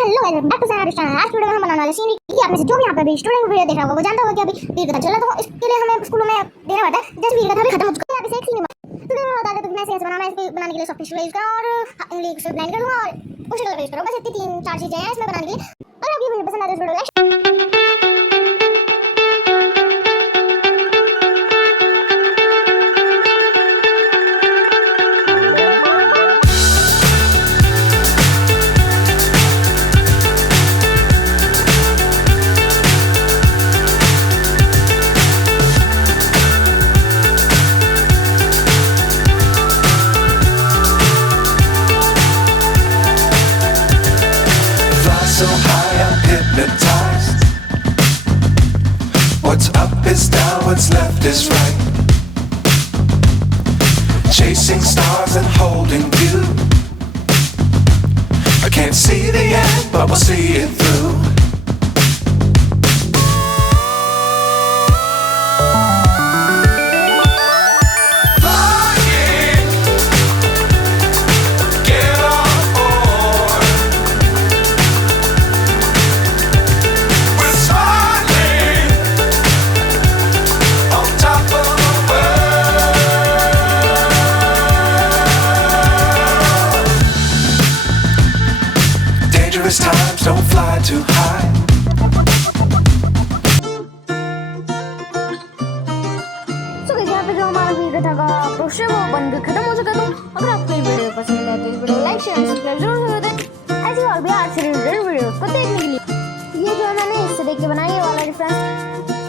Hello guys, back to हमारे चैनल। आज वीडियो में हम बनाने वाले सीन कि आप में से जो भी यहाँ पे भी स्टूडेंट वीडियो देख रहा होगा वो जानता होगा कि अभी वीरगाथा चल रहा है, तो इसके लिए हमें स्कूलों में देना पड़ता है। जैसे वीरगाथा भी खत्म हो चुका है, अभी से एक सीन तो मैं बता देता हूं कि मैं कैसे बनाना है। इसको बनाने के लिए सॉफ्ट टिश्यू यूज करूंगा और उंगली से ब्लेंड करूंगा और उसी कलर यूज करूंगा। बस इतनी 3-4 चीजें हैं इसमें बनाने के लिए। अगर आपको वीडियो पसंद आए तो इस वीडियो को so high I'm hypnotized. What's up is down, what's left is right. Chasing stars and holding you. I can't see the end, but we'll see it through. Times don't fly too high. तो यहाँ पे जो हमारा वीरगाथा का प्रोसेस वो बन के खत्म हो चुका है। तो अगर आपको ये वीडियो पसंद है तो इस वीडियो को लाइक शेयर सब्सक्राइब जरूर कर दें। ऐसी और भी आर्ट से रिलेटेड वीडियोस को देखने के लिए ये जो है मैंने इससे देख के बनाई है वाला रेफरेंस